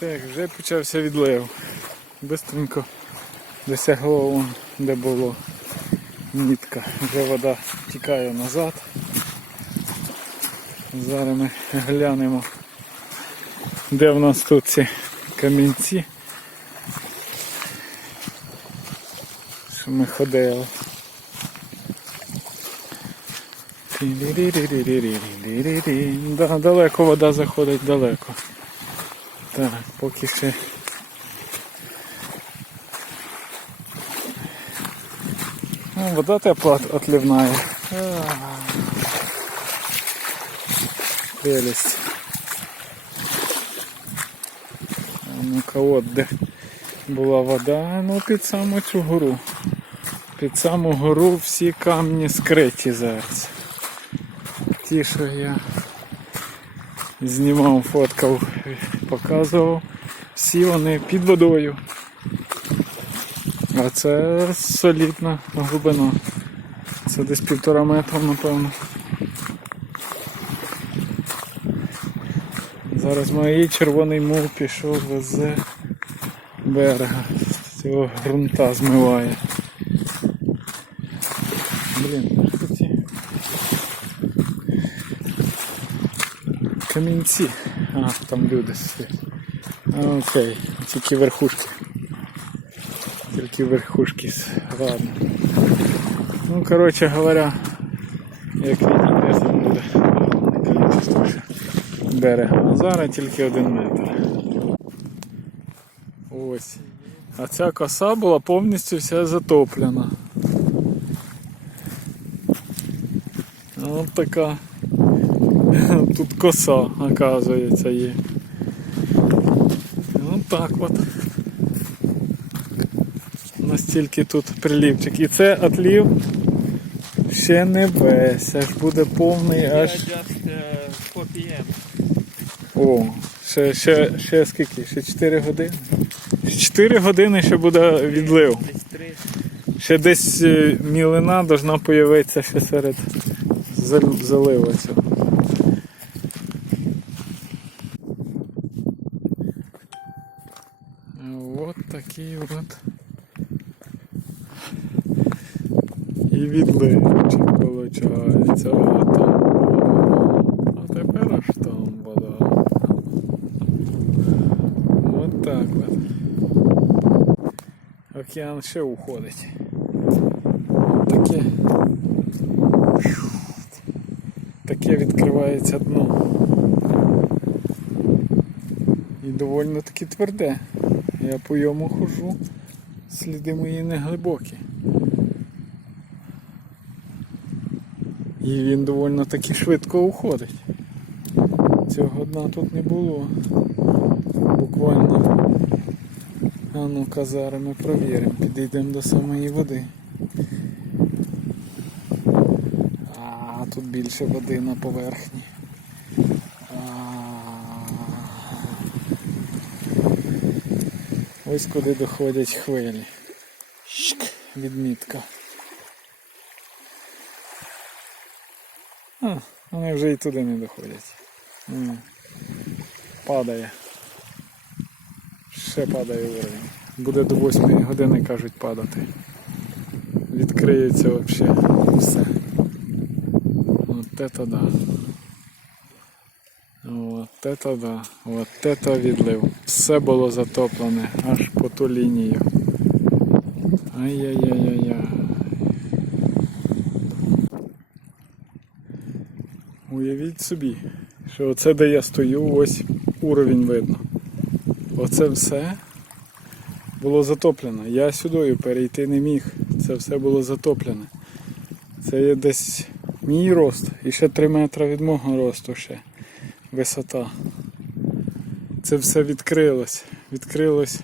Так, вже почався відлив. Бистренько досягло вон, де було нітка. Вже вода тікає назад. Зараз ми глянемо, де в нас тут ці камінці, що ми ходили. Далеко вода заходить далеко. Так, поки ще. Ну, вода тепла отливная. А. Прелесть. Ну-ка от де була вода, ну під саму цю гору. Під саму гору всі камні скриті зараз. Ті, що я знімав, фоткав, показував, всі вони під водою. А це солідна глибина. Це десь півтора метра, напевно. Зараз моїй червоний мул пішов з берега. З цього ґрунта змиває. Блін, що ці камінці. А, там люди сидять. Окей, тільки верхушки. Тільки верхушки. Ладно. Ну, коротше говоря, як огромне кількість берега. А зараз тільки один метр. Ось. А ця коса була повністю вся затоплена. От така. Тут коса, оказується, є. От так от. Настільки тут прилівчик. І це отлів ще не весь, аж буде повний аж. 4 О, ще, ще, ще скільки? Ще 4 години. 4 години ще буде відлив. Ще десь е, мілина должна появитися ще серед залива цього. От такий от. І відливчик виходить. От там. А тепер аж там вода. От так от. Океан ще уходить. Таке. Таке відкривається дно. І доволі таки тверде. Я по йому хожу, сліди мої не глибокі. І він доволі таки швидко уходить. Цього дна тут не було. Буквально. А ну-ка зараз ми провіримо, підійдемо до самої води. А тут більше води на поверхні. Ось куди доходять хвилі. Відмітка. А, вони вже і туди не доходять. М, Падає. Ще падає уровень. Буде до 8 години, кажуть, падати. Відкриється взагалі все. От это да. От это да. От это відлив. Все було затоплене аж по ту лінію. Ай-яй-яй-яй-яй. Уявіть собі, що оце де я стою, ось уровень видно. Оце все було затоплено. Я сюди перейти не міг. Це все було затоплене. Це є десь мій рост і ще 3 метри від мого росту ще висота. Це все відкрилось. Відкрилось.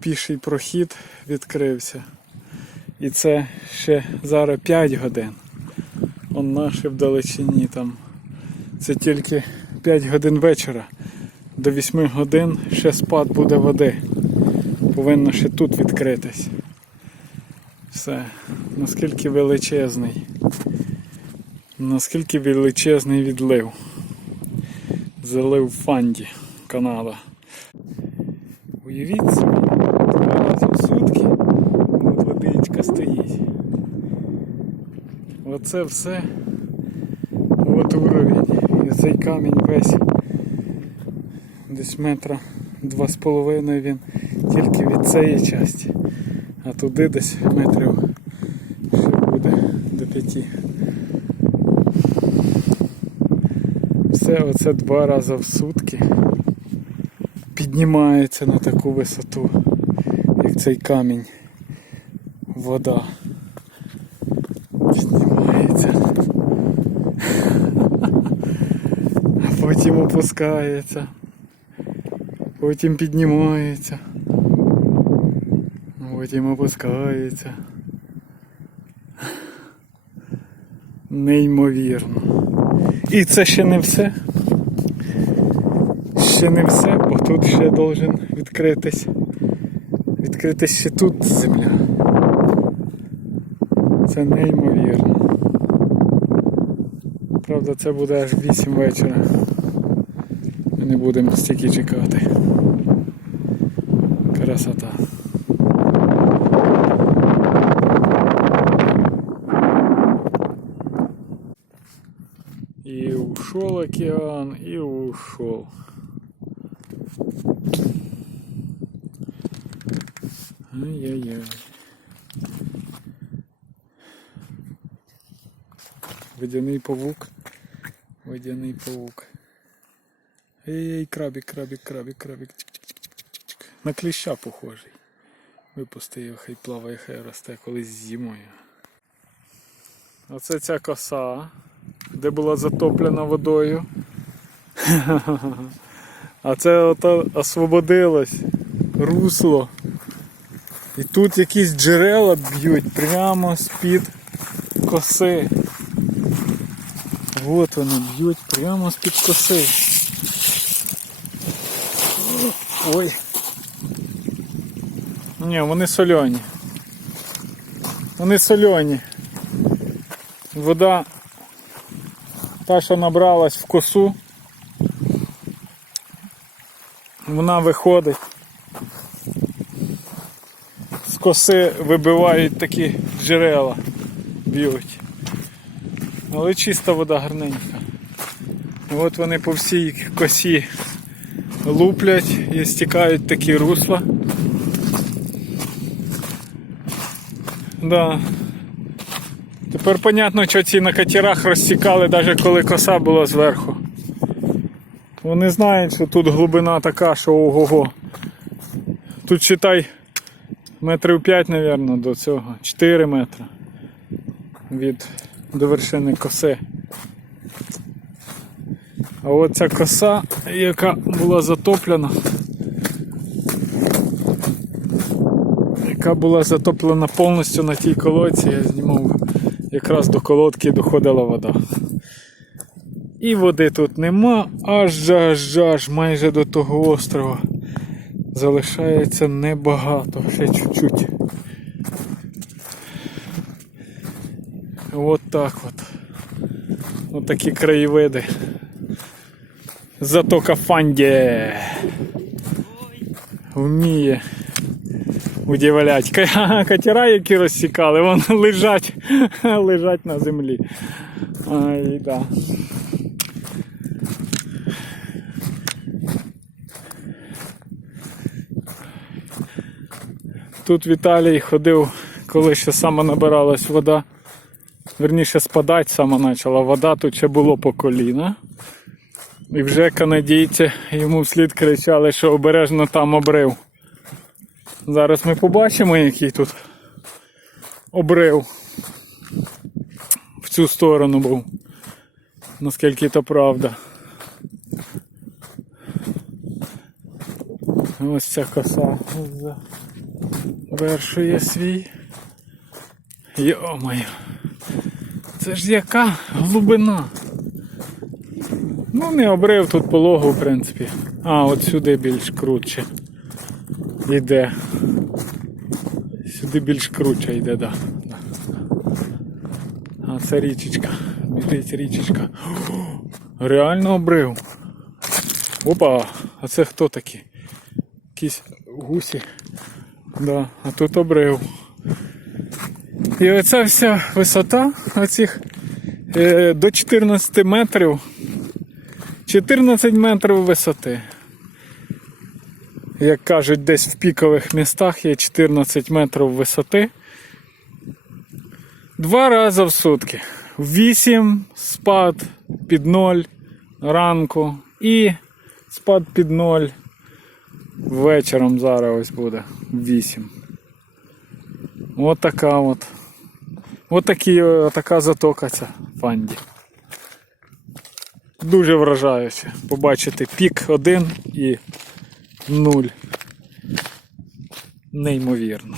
Піший прохід відкрився. І це ще зараз 5 годин. Он наші вдалечині там. Це тільки 5 годин вечора. До 8 годин ще спад буде води. Повинно ще тут відкритись. Все. Наскільки величезний. Наскільки величезний відлив. Залив Фанді, Канада. Уявіть два рази в сутки от водичка стоїть. Оце все. От уровень. І цей камінь весь десь метра два з половиною він тільки від цієї частини. А туди десь метрів ще буде до п'яти. Все оце два рази в сутки піднімається на таку висоту, як цей камінь. Вода. Піднімається. А потім опускається. Потім піднімається. Потім опускається. Неймовірно. І це ще не все. Ще не все, бо тут ще должен відкритись. Відкритись ще тут земля. Це неймовірно. Правда, це буде аж 8 вечора. Ми не будемо стільки чекати. Красота. И ушел океан, и ушел. Ай-яй-яй. Водяний павук. Водяний павук. Ей, крабик, крабик, крабик, крабик. На кліща похожий. Випусти його, хай плаває, хай росте колись зимою. Оце ця коса, де була затоплена водою. А це ото освободилось русло. І тут якісь джерела б'ють прямо з-під коси. От вони б'ють прямо з-під коси. Ой. Ні, вони сольоні. Вони сольоні. Вода та, що набралась в косу, вона виходить. З коси вибивають такі джерела, б'ють. Але чиста вода гарненька. От вони по всій косі луплять і стікають такі русла. Да. Тепер понятно, що ці на катерах розсікали, навіть коли коса була зверху. Вони знають, що тут глибина така, що ого-го. Тут читай метрів 5, мабуть, до цього. 4 метри від до вершини коси. А от ця коса, яка була затоплена, яка була затоплена повністю на тій колодці, я знімав якраз до колодки доходила вода. І води тут нема, аж аж аж майже до того острова. Залишається небагато, ще чуть-чуть. От так от. От такі краєвиди. Затока Фанді вміє удивлять. Катера, які розсікали, вони лежать, лежать на землі. Ай, да. Тут Віталій ходив, коли ще саме набиралась вода. Верніше спадати саме почала вода, тут ще було по коліна. І вже канадійці йому вслід кричали, що обережно там обрив. Зараз ми побачимо, який тут обрив в цю сторону був. Наскільки то правда. Ось ця коса завершує свій. Йо-моє. Це ж яка глибина. Ну, не обрив тут пологу, в принципі. А, от сюди більш круче. Йде. Сюди більш круче йде, да. А це річечка. Біжить річечка. О, реально обрив. Опа, а це хто такий? якісь гусі. Да, а тут обрив. І оця вся висота оцих е, до 14 метрів. 14 метрів висоти. Як кажуть, десь в пікових містах є 14 метрів висоти. Два рази в сутки. В 8 спад під 0 ранку і спад під 0 вечором зараз ось буде в 8. От така от. От такі, така затока ця фанді. Дуже вражаюче побачити пік 1 і 0. Неймовірно.